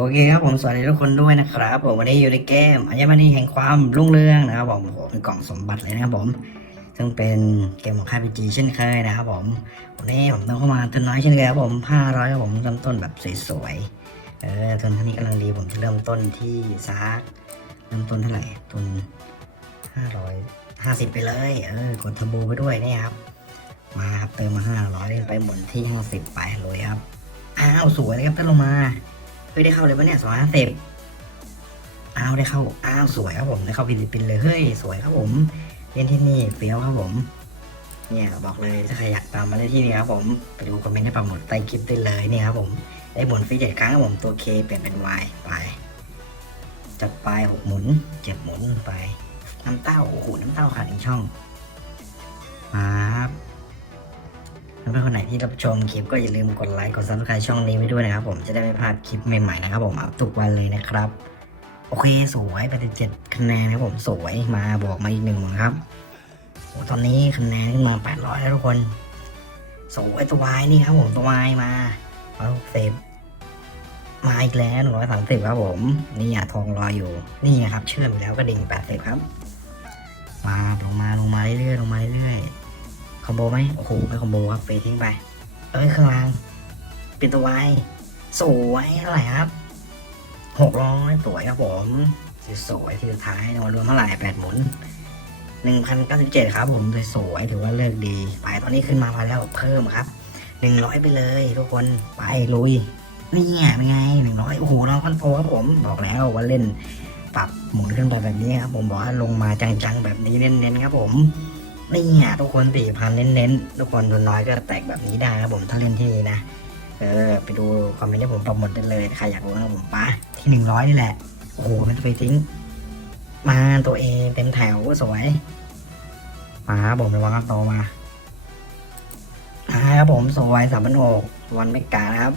โอเคครับผมสวัสดีทุกคนด้วยนะครับผมวันนี้อยู่ในเกมอัญมณีแห่งความรุ่งเรืองนะครับผมโอ้โหเป็นกล่องสมบัติเลยนะครับผม ซึ่งเป็นเกมของค่ายพีจีเช่นเคยนะครับผมวันนี้ผมต้องเข้ามาทุนน้อยเช่นเคยครับผม500ครับผมเริ่มต้นแบบสวยๆเออทุนเท่านี้กำลังดีผมจะเริ่มต้นที่ซักเริ่มต้นเท่าไหร่ทุน550ไปเลยเออกดทับโบไปด้วยนี่ครับมาครับเติมมา500เล่นไปหมุนที่50ไปเลยครับอ้าวสวยเลยครับเต้นลงมา เฮ้ยได้เข้าเลยปะเนี่ยสองห้าสิบอ้าวได้เข้าอ้าวสวยครับผมได้เข้าฟิลิปปินส์เลยเฮ้ยสวยครับผมเล่นที่นี่เฟี้ยวครับผม เนี่ยบอกเลยถ้าใครอยากตามมาเล่นที่นี่ครับผมไปดูคอมเมนต์ให้ปักหมุดใต้คลิปได้เลยเนี่ยครับผมได้หมุนฟรีเจ็ดครั้งครับผมตัวเคเปลี่ยนเป็น Y ไปจัดไปหกหมุนเจ็ดหมุนไปน้ำเต้าโอ้โหน้ำเต้าขาดอีกช่องมา ครับถ้าเป็นคนไหนที่รับชมคลิปก็อย่าลืมกดไลค์กดซับสไครต์ช่องนี้ไว้ด้วยนะครับผมจะได้ไม่พลาดคลิปใหม่ๆนะครับผมอัพทุกวันเลยนะครับ โอเคสวยไปเจ็ดคะแนนครับผมสวยมาบวกมาอีกหนึ่งหมื่นครับโอ้ตอนนี้คะแนนขึ้นมา 800 แล้วทุกคนสวยตัววายนี่ครับผมตัววายมาร้อยหกสิบมาอีกแล้วหนึ่งร้อยสามสิบครับผม นี่อะทองรออยู่นี่นะครับ เชื่อมอยู่แล้วก็ดิ่งแปดสิบครับ มาลงมาลงมาเรื่อยๆลงมาเรื่อยๆ อมโบไหมโอ้โหไม่คอมโบครับเฟทิ้งไป เอ้ยข้างล่างเป็นตัววายสวยเท่าไหร่ครับหกร้อยสวยครับผมสวยที่สุดท้ายรวมเท่าไหร่แปดหมุนหนึ่งพันเก้าสิบเจ็ดครับผมสวยถือว่าเลิกดี ไปตอนนี้ขึ้นมาพอแล้วเพิ่มครับหนึ่งร้อยไปเลยทุกคนไปลุยนี่ไงเป็นไงหนึ่งร้อยโอ้โหน้องคอนโทรครับผมบอกแล้วว่าเล่นปรับหมุนขึ้นไปแบบนี้ครับผมบอกว่าลงมาจังๆแบบนี้เน้นๆครับผม นี่ไงทุกคนสี่พันเน้นๆทุกคนทุนน้อยก็แตกแบบนี้ได้ครับผมถ้าเล่นที่นี่นะเออไปดูคอมเมนต์ที่ผมปรับหมดได้เลยใครอยากรู้นะผมปะที่หนึ่งร้อยนี่แหละโอ้โหมันจะไปทิ้ง มาตัวเองเต็มแถวสวยมาครับผมระวังครับโตมาอ่าครับผมสวยสามพันหกวันไม่กาครับ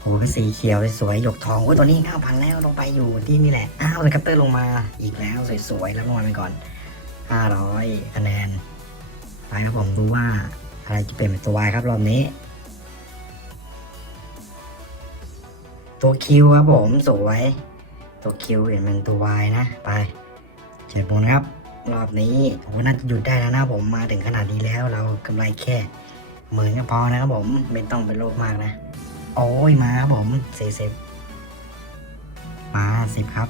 โอ้เป็นสีเขียวสวยหยกทองโอ้ยตัวนี้เก้าพันแล้วลงไปอยู่ที่นี่แหละอ้าวเลยคัปเตอร์ลงมาอีกแล้วสวยๆแล้วรางวัลไปก่อน ห้าร้อยคะแนนไปครับผมดูว่าอะไรจะเป็นเป็นตัววายครับรอบนี้ ตัวคิวครับผมสวย ตัวคิวเห็นเป็นตัววายนะ ไปเจ็ดโมงนครับ รอบนี้โอ้น่าจะหยุดได้แล้วนะผมมาถึงขนาดนี้แล้วเรากำไรแค่หมื่นก็พอนะครับผมไม่ต้องเป็นโลภมากนะ โอ้ยมาครับผมสี่สิบมาสิบครับ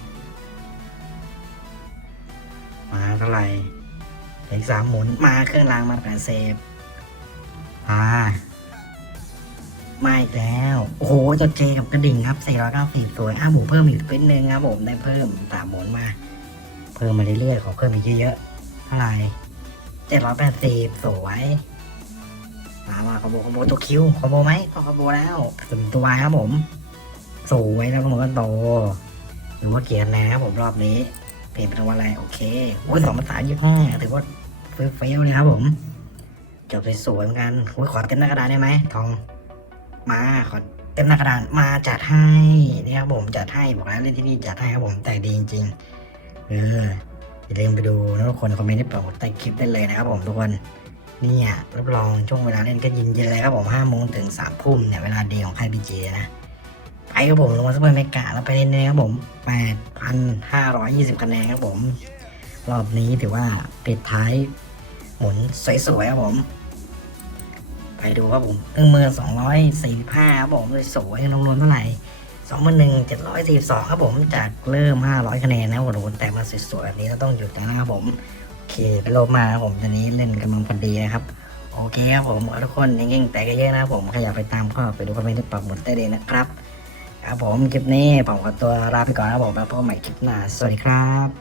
มาเท่าไหร่เหลืออีกสามหมุนมาเครื่องรางมาแปดเซฟมามาอีกแล้ว โอ้โหจดเจกับกระดิ่งครับสี่ร้อยเก้าสิบสวยอ้าวหมูเพิ่มอีกเป็นหนึ่งครับผมได้เพิ่มสามหมุนมา เพิ่มมาเรื่อยๆขอเพิ่มอีกเยอะๆเท่าไหร่เจ็ดร้อยแปดสิบสวยมามาคอมโบคอมโบตัวคิวคอมโบไหมต้องคอมโบแล้วถึงตัววายครับผม สวยแล้วก็มันก็โตหรือว่าเกียร์นะครับผมรอบนี้เป ลี่ยนเป็นวันอะไรโอเคโอ้ยสองภาษายี่ห้าถือว่าเฟลเลยครับผมจบสวยๆเหมือนกันโอ้ยขอเต็มหน้ากระดานได้ไหมทอง มาขอเต็มหน้ากระดานมาจัดให้นี่ครับผมจัดให้บอกแล้วเล่นที่นี่จัดให้ครับผมแต่ดีจริงๆเอออย่าลืมไปดูนะทุกคนคอมเมนต์ที่เปิดใต้คลิปได้เลยนะครับผมทุกคนเนี่ยรับรองช่วงเวลาเล่นก็เย็นเลยครับผมห้าโมงถึงสามทุ่มเนี่ยเวลาดีของค่ายบีจีนะ ไปครับผมลงมาซุปเปอร์เมกาแล้วไปเล่นเลยครับผมแปดพันห้าร้อยยี่สิบคะแนนครับผม รอบนี้ถือว่าปิดท้ายหมุนสวยๆครับผม ไปดูครับผมหนึ่งหมื่นสองร้อยสี่ห้าครับผมสวยๆรวมๆเท่าไหร่สองหมื่นหนึ่งเจ็ดร้อยสี่สองครับผมจากเริ่มห้าร้อยคะแนนนะโอ้โหแต่มาสวยๆแบบนี้เราต้องหยุดแล้วนะครับผมโอเคไปโลบมาครับผมตอนนี้เล่นกำลังพอดีนะครับโอเคครับผมทุกคนเก่งๆแต่ก็เยอะนะครับผมใครอยากไปตามก็ไปดูคอมเมนต์ที่ปักหมุดได้เลยนะครับ ครับผมคลิปนี้ผมขอตัวลาไปก่อนนะครับผมแล้วพบกันใหม่คลิปหน้า สวัสดีครับ